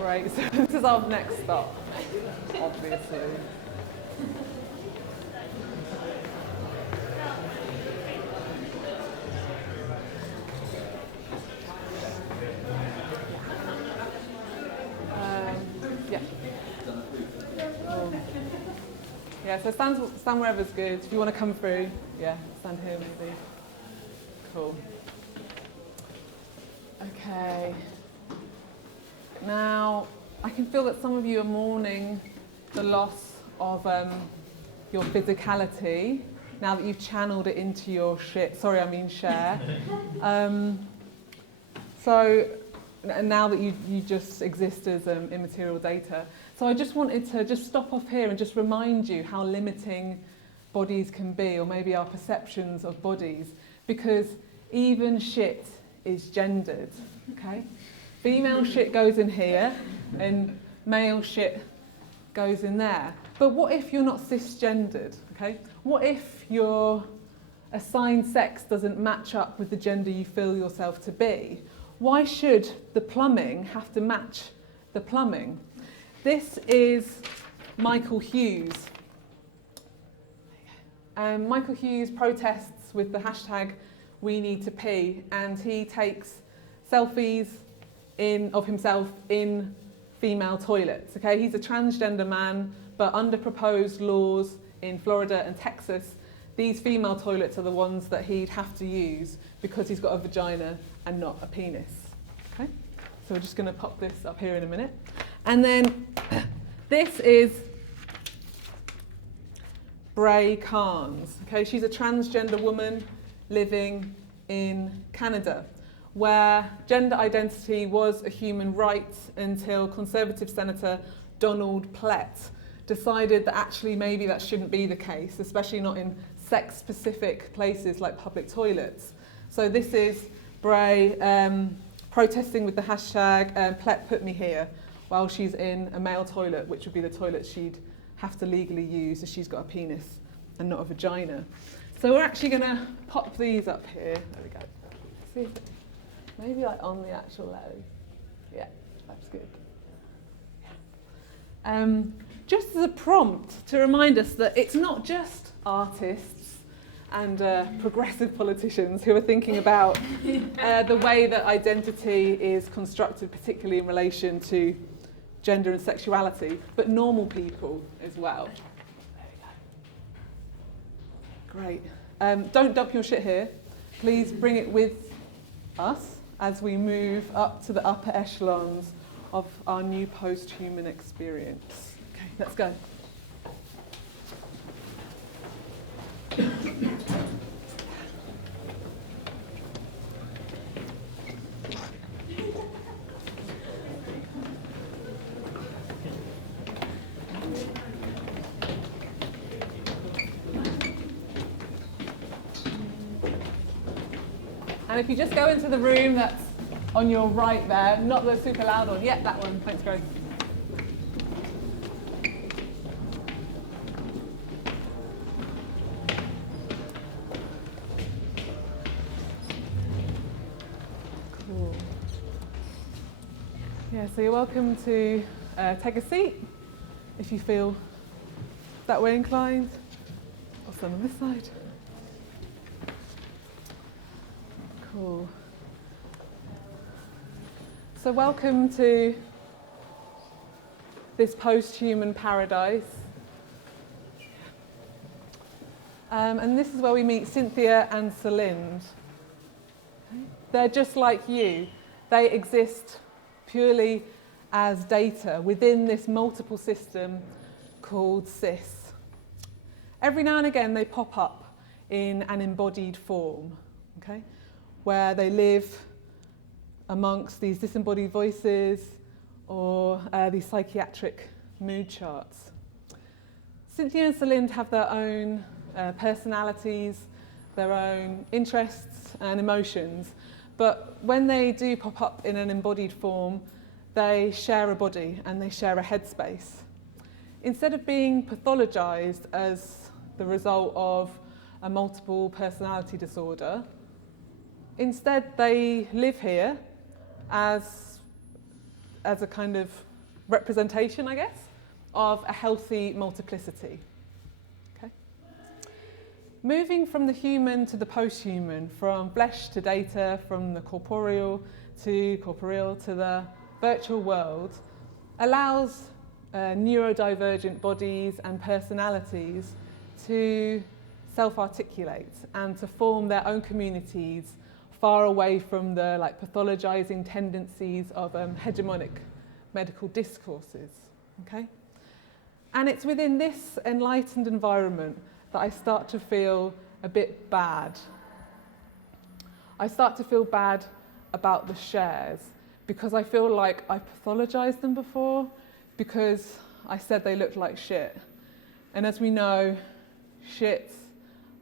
Great, so this is our next stop, obviously. Yeah. Cool. Yeah, so stand wherever's good. If you want to come through, yeah, stand here maybe. Cool. Okay. Now, I can feel that some of you are mourning the loss of your physicality now that you've channeled it into your share. And now that you just exist as immaterial data. So I just wanted to just stop off here and just remind you how limiting bodies can be, or maybe our perceptions of bodies, because even shit is gendered, okay? Female shit goes in here, and male shit goes in there. But what if you're not cisgendered, okay? What if your assigned sex doesn't match up with the gender you feel yourself to be? Why should the plumbing have to match the plumbing? This is Michael Hughes. Michael Hughes protests with the hashtag #WeNeedToPee, and he takes selfies of himself in female toilets. Okay, he's a transgender man, but under proposed laws in Florida and Texas, these female toilets are the ones that he'd have to use because he's got a vagina and not a penis. Okay, so we're just going to pop this up here in a minute. And then this is Bray Carnes. Okay, she's a transgender woman living in Canada, where gender identity was a human right until Conservative Senator Donald Plett decided that actually maybe that shouldn't be the case, especially not in sex-specific places like public toilets. So this is Bray protesting with the hashtag Plett put me here, while she's in a male toilet, which would be the toilet she'd have to legally use as she's got a penis and not a vagina. So we're actually going to pop these up here. There we go. See if maybe like on the actual letter. Yeah, that's good. Yeah. Just as a prompt to remind us that it's not just artists and progressive politicians who are thinking about the way that identity is constructed, particularly in relation to gender and sexuality, but normal people as well. Great. Don't dump your shit here. Please bring it with us as we move up to the upper echelons of our new post-human experience. Okay, let's go. And if you just go into the room that's on your right there, not the super loud one, yeah, that one, thanks Grace. Cool. Yeah, so you're welcome to take a seat if you feel that way inclined, or some on this side. Cool. So welcome to this post-human paradise. And this is where we meet Cynthia and Celind. They're just like you. They exist purely as data within this multiple system called cis. Every now and again they pop up in an embodied form, okay, where they live amongst these disembodied voices or these psychiatric mood charts. Cynthia and Celind have their own personalities, their own interests and emotions, but when they do pop up in an embodied form, they share a body and they share a headspace. Instead of being pathologized as the result of a multiple personality disorder, instead they live here as as a kind of representation, I guess, of a healthy multiplicity. Okay? Moving from the human to the post-human, from flesh to data, from the corporeal to the virtual world, allows neurodivergent bodies and personalities to self-articulate and to form their own communities far away from the pathologizing tendencies of hegemonic medical discourses. Okay? And it's within this enlightened environment that I start to feel a bit bad. I start to feel bad about the shares because I feel like I pathologized them before because I said they looked like shit. And as we know, shits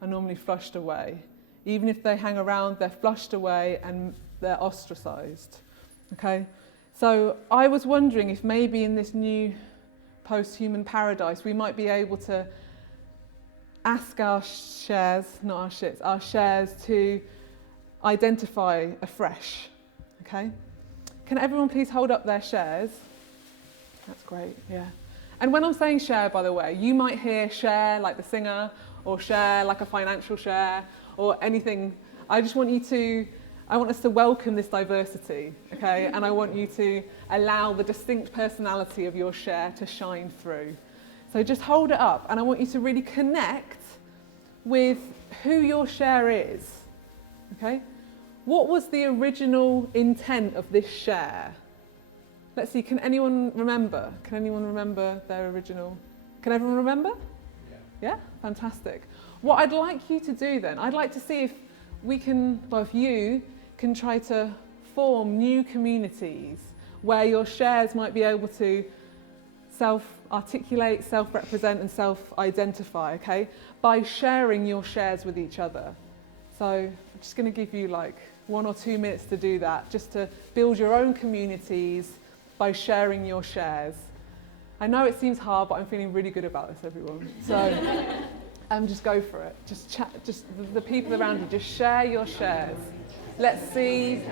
are normally flushed away. Even if they hang around, they're flushed away and they're ostracized. Okay? So I was wondering if maybe in this new post-human paradise we might be able to ask our shares, not our shits, our shares to identify afresh. Okay? Can everyone please hold up their shares? That's great, yeah. And when I'm saying share, by the way, you might hear share like the singer, or share like a financial share, or anything. I want us to welcome this diversity, okay? And I want you to allow the distinct personality of your share to shine through. So just hold it up, and I want you to really connect with who your share is, okay? What was the original intent of this share? Let's see, can anyone remember? Can anyone remember their original? Can everyone remember? Yeah? Fantastic. What I'd like you to do then, I'd like to see if we can, well, if you can try to form new communities where your shares might be able to self-articulate, self-represent and self-identify, okay, by sharing your shares with each other. So I'm just going to give you 1 or 2 minutes to do that, just to build your own communities by sharing your shares. I know it seems hard, but I'm feeling really good about this, everyone. So just go for it. Just chat, just the people around you, just share your shares. Let's see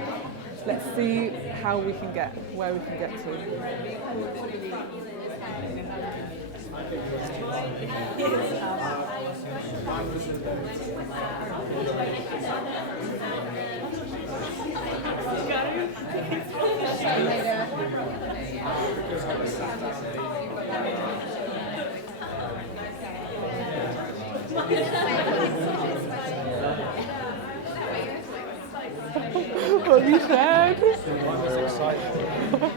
how we can get, where we can get to. What have you shared? Mine was exciting.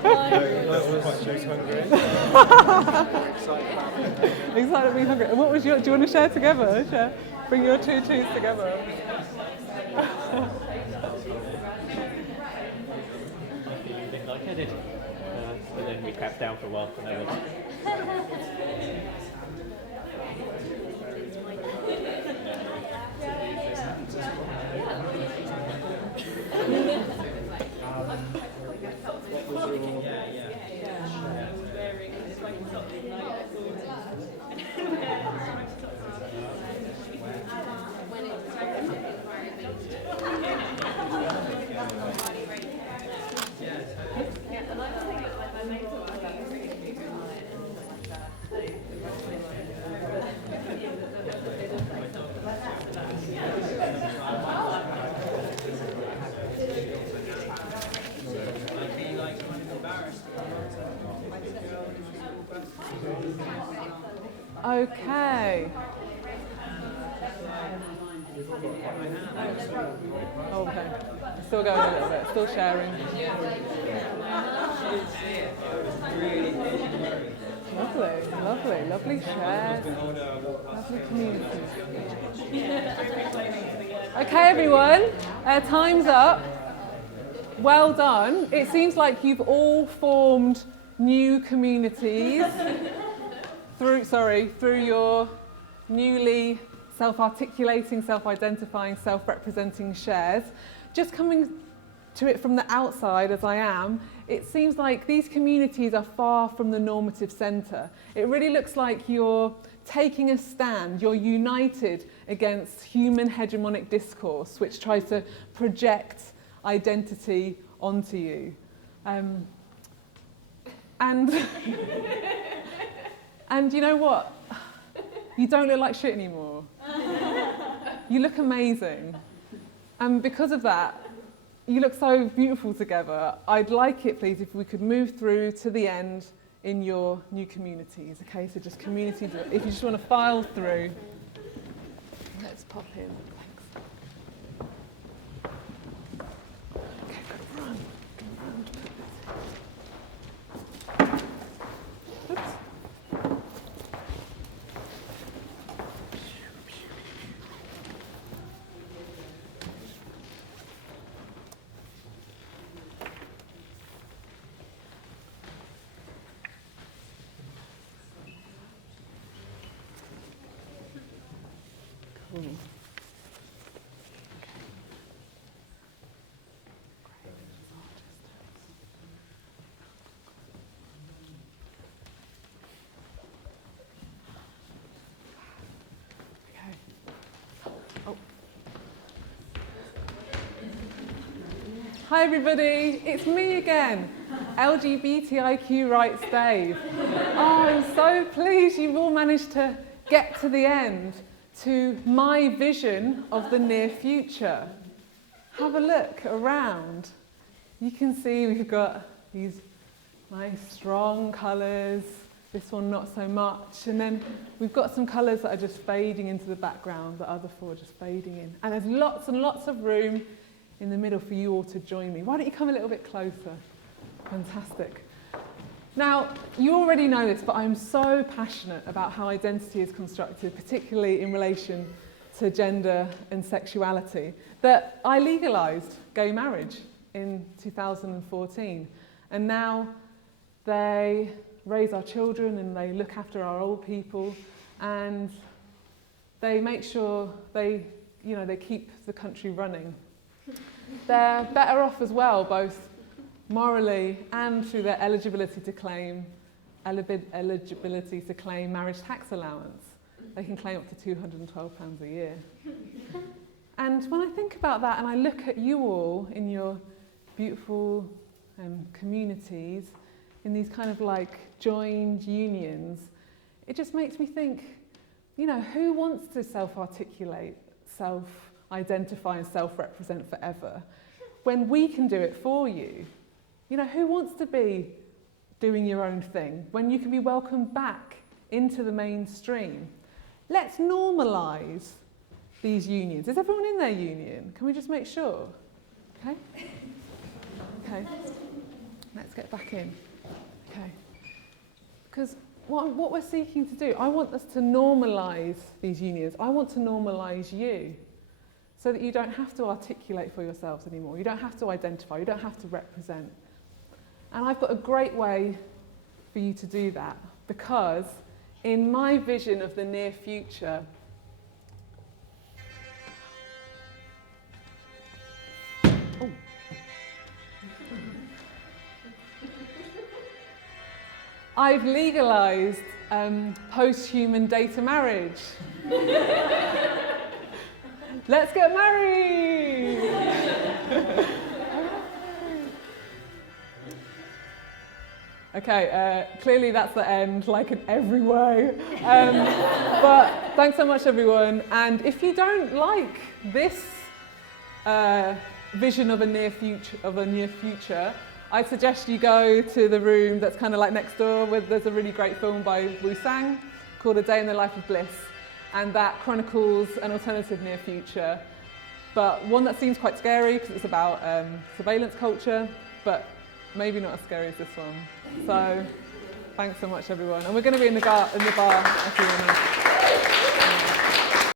That was quite chase hungry. Excited being hungry. And what was your? Do you want to share together? Share. Bring your two twos together. A bit like I did. But then we crapped down for a while. Okay. Okay. Still going a little bit. Still sharing. Lovely shares. Lovely community. Okay, everyone. Time's up. Well done. It seems like you've all formed new communities through your newly self-articulating, self-identifying, self-representing shares. Just coming to it from the outside, as I am, it seems like these communities are far from the normative centre. It really looks like you're taking a stand, you're united against human hegemonic discourse, which tries to project identity onto you. And, and you know what? You don't look like shit anymore. You look amazing. And because of that, you look so beautiful together. I'd like it, please, if we could move through to the end in your new communities. Okay, so just communities, if you just want to file through. Let's pop in. Okay, good run. Oops. Cool. Hi everybody, it's me again, LGBTIQ Rights Dave. Oh, I'm so pleased you've all managed to get to the end, to my vision of the near future. Have a look around. You can see we've got these nice strong colours, this one not so much, and then we've got some colours that are just fading into the background, the other four just fading in. And there's lots and lots of room in the middle for you all to join me. Why don't you come a little bit closer? Fantastic. Now, you already know this, but I'm so passionate about how identity is constructed, particularly in relation to gender and sexuality, that I legalised gay marriage in 2014. And now they raise our children and they look after our old people and they make sure they keep the country running. They're better off as well, both morally and through their eligibility to claim marriage tax allowance. They can claim up to £212 a year. And when I think about that and I look at you all in your beautiful communities, in these kind of like joined unions, it just makes me think, who wants to self-articulate, self-identify and self-represent forever when we can do it for you? Who wants to be doing your own thing when you can be welcomed back into the mainstream? Let's normalise these unions. Is everyone in their union? Can we just make sure? Okay? Okay. Let's get back in. Okay. Because what we're seeking to do, I want us to normalise these unions. I want to normalise you so that you don't have to articulate for yourselves anymore. You don't have to identify. You don't have to represent. And I've got a great way for you to do that, because in my vision of the near future, I've legalised post-human data marriage. Let's get married! Okay, clearly that's the end, like in every way. But thanks so much, everyone. And if you don't like this vision of a near future, I'd suggest you go to the room that's kind of like next door, where there's a really great film by Wu Sang called A Day in the Life of Bliss, and that chronicles an alternative near future, but one that seems quite scary because it's about surveillance culture, but maybe not as scary as this one. So thanks so much, everyone. And we're going to be in the bar.